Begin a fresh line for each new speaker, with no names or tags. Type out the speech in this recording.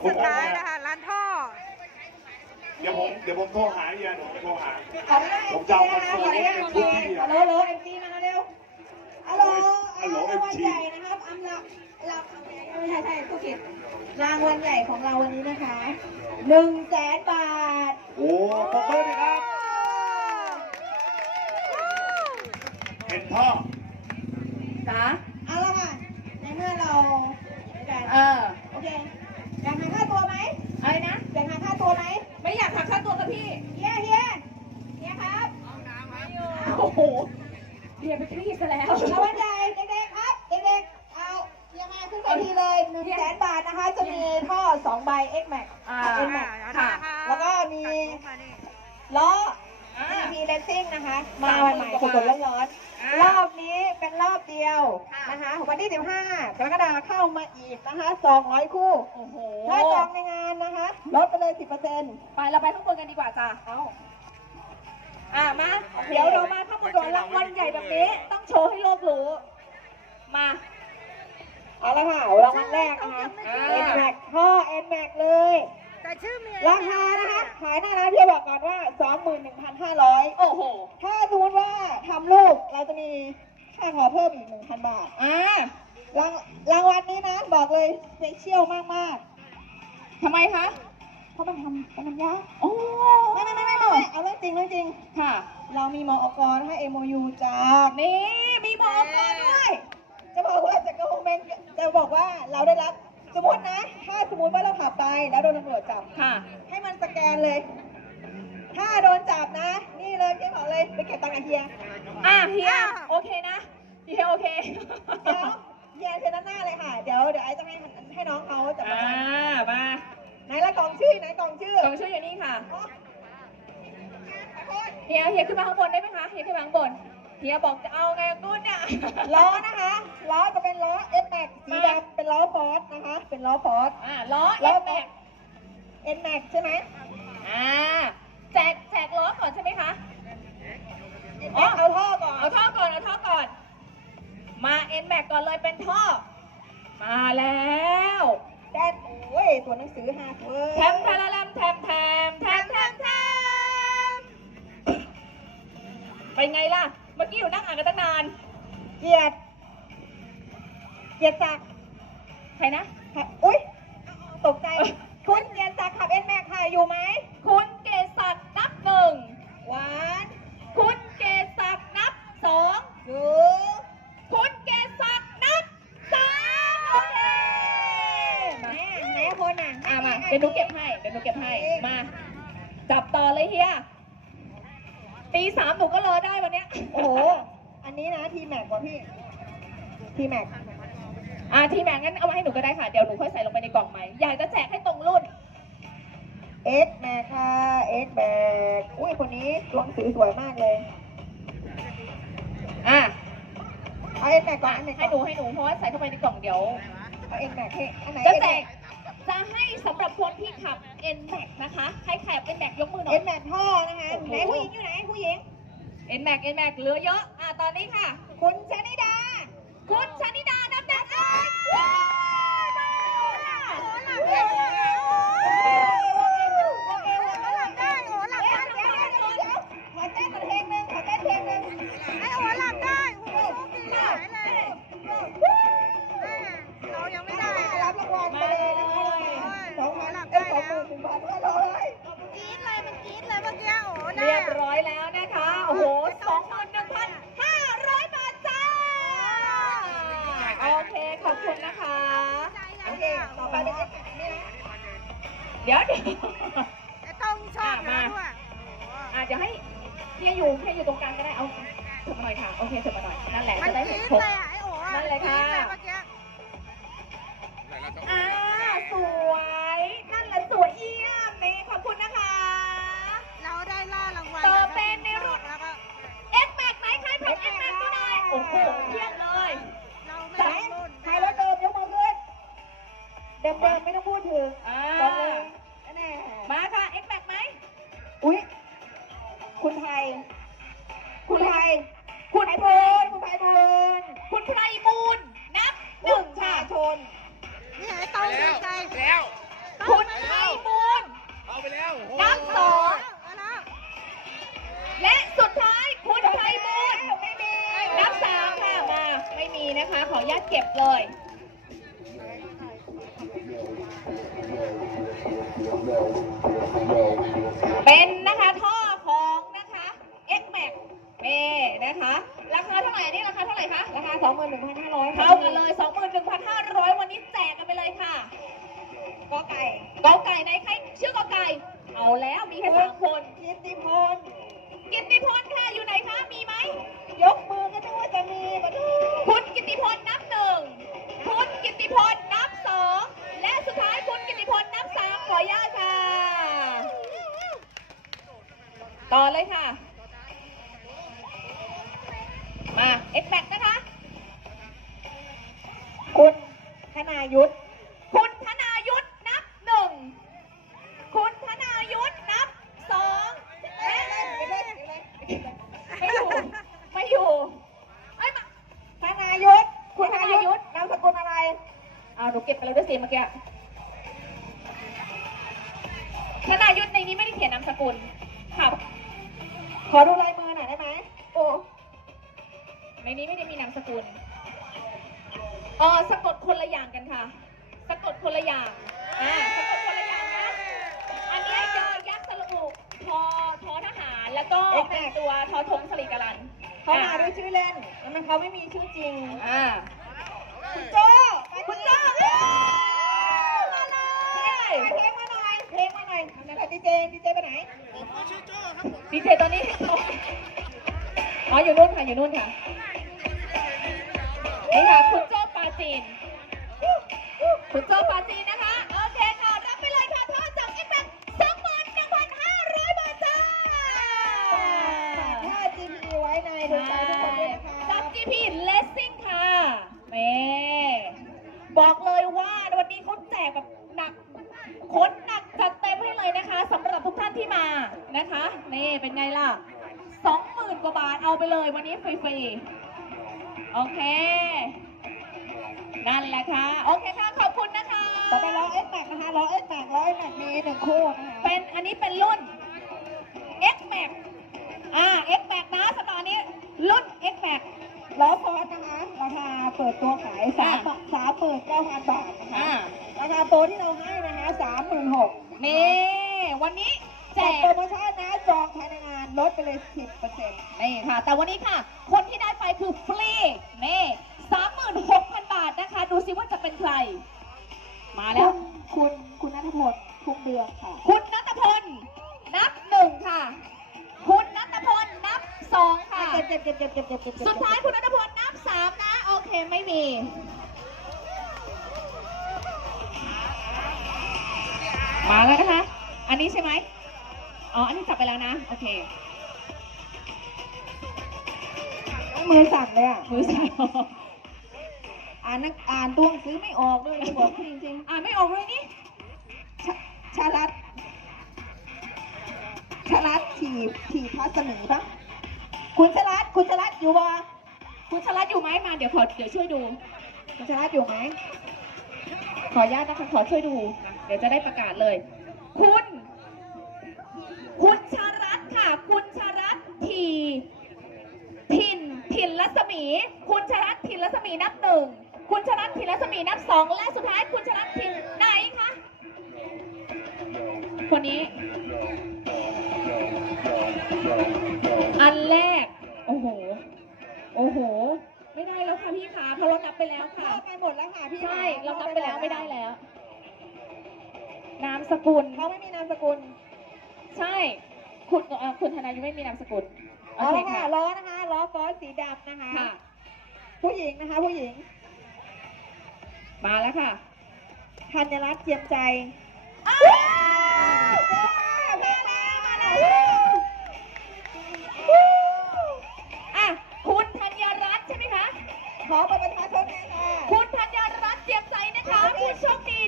สุดท้ายนะคะร้านท่อ
เดี๋ยวผมโทรหาเฮียผมโทรหาผมจะเอาคอนโซลนี้เป็นชุดที่เฮีย
ฮัลโหลเอ็มจีมาเร็วฮัลโหล
ฮัลโหล
รางวัล
MG
ใหญ่นะครับใช่ผู้ผิดรางวัลใหญ่ของเราวันนี้นะคะ100,000 บาท
โอ้ปรบมือเลยครับ เห็นท่อ
จ้าเอาละค่ะในเมื่อเรากัน โอเคอยากหาค่าตัวไหมอะไรนะอยากหาค่าตัวไหมไม่อยากหาค่าตัวกับพี่เฮียครับโอ้โหเฮียไปคลี่ซะแล้วรางวัลใหญ่เด็กๆครับเด็กๆเอาเฮียมาขึ้นเวทีเลย100,000 บาทนะคะจะมีท่อ2ใบ X Max X Max ค่ะแล้วก็มีล้อ GP Racing นะคะมาใหม่ๆสดๆร้อนๆรอบนี้เป็นรอบเดียวนะคะวันที่15 กรกฎาคมเข้ามาอีกนะคะ200 คู่โอ้โหถ้าจองในงานนะคะลดไปเลย 10%
ไปเราไปข้างบนกันดีกว่าจ้ะมาเดี๋ยวเรามาข้างบนก่อนรางวัลใหญ่แบบนี้ต้องโชว์ให้โลกรู้มา
เอาละค่ะรางวัลแรกนะคะ N Max ท่อ N Max เลย
แต่ชื่อเมีย
ราคานะคะขายหน้าร้านพี่บอกก่อนว่า 21,500
โอ้โห
ถ้าสมมติว่าทำลูกเราจะมีค่าขอเพิ่มอีก 1,000 บาทรางวัลนี้นะบอกเลยสเปเชียลมาก
ทำไมคะ
ๆเพราะมันทำเป็นน้ำยา
โอ้
ไม่เอาเรื่องจริง
ค่ะ
เรามีมอกรให้ MOU จาก
นี่มีหมอกรด้วย
จะบอกว่าจะบอกว่าเราได้รับสมมตินะถ้าสมมติว่าเราขับไปแล้วโดนตำรวจจับ
ค่ะ
ให้มันสแกนเลย ถ้าโดนจับนะ นี่เลยพี่บอกเลยไปเก็บตังค์กับเฮีย
เฮียโอเคนะเฮียโอเค
เดี๋ยวเฮียเทนั้นหน้าเลยค่ะ เดี๋ยวไอ้จะให้น้องเขาจับมา
มา
ไหนละกล่องชื่อไหนกล่องชื่อก
องชื่ออยู่นี่ค่ะ
อ๋อ
เฮียขึ้นมาข้างบนได้ไหมคะเฮียขึ้นมาข้างบนเฮียบอกจะเอาไงกุ้นเนี่ย
ล้อนะคะล้อจะเป็นล้อ N Max สีดำเป็นล้อฟอร์ดนะคะ เป็นล้อฟอร์ด
ล้อ
ล้อ
N Max
N Max ใช่ไหม
แจกล้อก่อนใช่ไหมคะ
N Max เอาท่อก่อน
เอาท่อก่อน มา N Max ก่อนเลยเป็นท่อ มาแล้ว
แดนโอ้ยตัวหนังสือหักเว้ย
แทมไปไงล่ะ เมื่อกี้อยู่นั่งอ่านกันตั้งนาน
เกียรติศักดิ์
ใครนะ
อุ้ยตกใจคุณเกียรติศักดิ์ขับ N Max ค่ะอยู่ไหม
คุณเกศักดิ์นับ 1
หวาน
คุณเกศักดิ์นับ 2
ดู
คุณเกศักดิ์นับ 3 โอเค
ไหนคนอ่ะ
มาเดี๋ยวหนูเก็บให้มา จับต่อเลยเฮียตี 3หนูก็รอได้วันเนี้ย
โอ้โหอันนี้นะทีแม็กกว่าพี่ทีแม็ก
ทีแบ่งงั้นเอามาให้หนูก็ได้ค่ะ เดี๋ยวหนูค่อยใส่ลงไปในกล่องใหม่อยากจะแจกให้ตรงรุ่น
X Max ค่ะ X Max อุ้ยคนนี้ลองสือสวยมากเลยเอา X Max ก่อนอันไหน
ให้หนูเพราะว่าใส่เข้าไปในกล่องเดี๋ยว
เอา X Max ให้อันไหน
จะแจกจะให้สำหรับคนที่ขับ N Max นะคะใครขับ N Max ยกมือหน่อย
X Max ท่อนะคะไหนผู้หญิงอยู่ไหนผู้หญิง
N Max เหลือเยอะตอนนี้ค่ะ
คุณชนิดา
คุณชนิดานับได้
ขอเต้นเพลงหนึ่ง
ไอ้โอ๋หลับได้โอ้โหดีหายเลยเรายังไม่ได้
รับรางวัลไปเลยนะคะ21,500
กรี๊ดเลยมันกรี๊ดเลยเมื่อกี้โอ้ได้
เรียบร้อยแล้วนะคะโอ้โห 21,500 บาทจ้าโอเคขอบคุณนะคะ
โอเคต่อไปเป็น
เดี๋ยว
ไอ้ต้องชอบนะด้วย
เดี๋ยวให้เฮียอยู่ตรงกลางก็ได้เอาเถิบมาหน่อยค่ะโอเคเถิบมาหน่อยนั่นแหละ
มัน
จะได้
ก
เห็
รี๊
น
ด
ครบ
เลยไอ้โอ๋นั่นเลยค่ะเมื่อกี้
สวยนั่นแหละสวยเยี่ยมนี่ขอบคุณนะคะ
เราได้ล่ารางวัล
ต่อเป็นในรุ่น
แล้วก็
X Max ไหนใครขับ X Max ก็ได้โอ้โหเยี่ยมเลย
เราไม่
ไหน
ได้รุ่น
ใครรถเดิมยกมือขึ้นเดิมไม่ต้องพูดถึงบอกเลยแน่
มาค่ะ X Max ไหม
อุ้ยคุณไทย
คุณไพบูลย์
คุณไพบูลย์
คุณไพบูลย์นับ 1 ค่ะ
ชน
นี่ไอ้ต้องดีใจ
แล้ว
คุณเป็นนะคะท่อของนะคะ X Max เม่นะคะราคาเท่าไหร่อันนี้ราคาเท่าไหร่คะราคา
21,500
เท่ากันเลย 21,500 วันนี้แจกกันไปเลยค่ะ
กอไก่
กอไก่ไหนใครชื่อกอไก่เอาแล้วมีแค่3 คน
กิตติพล
กิตติพลค่ะอยู่ไหนคะมีไหม
ยกมือก็นึกว่าจะมีมาดู
คุณกิตติพลนับ 1คุณกิตติพลนับ 2และสุดท้ายคุณกิตติพลนับ 3ขออนุญาตค่ะต่อเลยค่ะมา X Max นะคะ
คุณธนายุทธ
คุณธนายุทธนับ 1คุณธนายุทธนับ 2และไม่อยู่เอ้ยมา
ธนายุทธคุณธนายุทธนามสกุลอะไร
เอาหนูเก็บไปแล้วด้วยสิเมื่อกี้ธนายุทธในนี้ไม่ได้เขียนนามสกุลค่ะ
ขอดูลายมือหน่อยได้ไหมโอ้
ในนี้ไม่ได้มีนามสกุลสะกดคนละอย่างกันค่ะสะกดคนละอย่างสะกดคนละอย่างนะอันนี้ยอยักษ์สระอุทอทหารแล้วก็เป็นตัวทอทงสลีกรัน
เขามาด้วยชื่อเล่นแล้วมันเขาไม่มีชื่อจริง คุณโจ
คุณโจ้มาเลย
เพลงมาหน่อยเพลงมาหน่อยนะคะดีเจไปไหน
ดีเจตอนนี้อ๋ออยู่นู่นค่ะอยู่นู่นค่ะนี่ค่ะคุณโจ้ปาจีนคุณโจ้ปาจีนนะคะโอเคค่ะรับไปเลยค่ะท่อจาก X Max 21,500 บาทจ้า
ถ้า GP ไว้ในดวงใจทุกคนด้วยนะคะ
จับ GP Racing ค่ะเม่บอกเลยว่าวันนี้เขาแจกแบบหนักค้นหนักจัดเต็มให้เลยนะคะสำหรับทุกท่านที่มานะคะนี่เป็นไงล่ะ 20,000 กว่าบาทเอาไปเลยวันนี้ฟรีๆโอเคนั่นแหละค่ะโอเคค่ะขอบคุณนะคะ
ต่อไปล้อ X Max นะคะล้อ X Max ล้อ X Max มี1 คู่นะคะ
เป็นอันนี้เป็นรุ่น X Max X Max นะสำหรับอันนี้รุ่น X Max
ล้อฟอสนะคะราคาเปิดตัวขาย39,000 บาทนะคะราคาโปรที่เราให้นะคะ36,000
นี่วันนี้แจ
จาก
ก
โปรโมชั่นนะจองภายในงานลดไปเลย 10%
นี่ค่ะ แต่วันนี้ค่ะ คนที่ได้ไปคือฟรีนี่ 36,000 บาทนะคะ ดูซิว่าจะเป็นใคร มาแล้ว
คุณณัฐพลทุกเดือนค่ะ
คุณณัฐพลนับ 1 ค่ะ คุณณัฐพลนับ 2 ค่ะ
เก็บ
สุดท้ายคุณณัฐพลนับ 3 นะ โอเคไม่มี มาแล้วนะคะ อันนี้ใช่ไหมอ๋อ อันนี้จับไปแล้วนะ โอเค
มือสั่นเลยอ่ะ
มือสั่น
อ่านตัวหนังสือไม่ออกด้วยจะบอกจริง
อ่านไม่ออกเลยนี่
ๆชาลัดถีพัสมีปะคุณชลัดอยู่ปะ
คุณชลัดอยู่ไหมมาเดี๋ยวช่วยดู
คุณชลัดอยู่ไหม
ขออนุญาตนะคะขอช่วยดูเดี๋ยวจะได้ประกาศเลย คุณชรัตน์ค่ะ คุณชรัตน์ถิ่นรัศมี คุณชรัตน์ถิ่นรัศมีนับ 1คุณชรัตน์ถิ่นรัศมีนับ 2และสุดท้ายคุณชรัตน์ถิ่นไหนคะคนนี้ อันแรกโอ้โหไม่ได้แล้วค่ะพี่คะเพราะเรานับไปแล้วค่ะ
เข้าไปหมดแล้วค่ะพี่
ใช่เรานับไปแล้วไม่ได้แล้ว นามสกุล
เขาไม่มีนามสกุล
ใช่คุณธนายุไม่มีนามสกุลโอ
เอา
เค
ละค่ะ
ค่ะ
ล้อนะคะล้อฟอสสีดำนะคะ
ค่ะ
ผู้หญิงนะคะผู้หญิง
มาแล้วค่ะ
ธัญรัตน์เทียมใจ
อ่ะคุณธัญรัตน์ใช่ไหมคะ
ขอประทานโทษนะคะ
คุณธัญรัตน์เจียมใจนะคะผู้โชคดี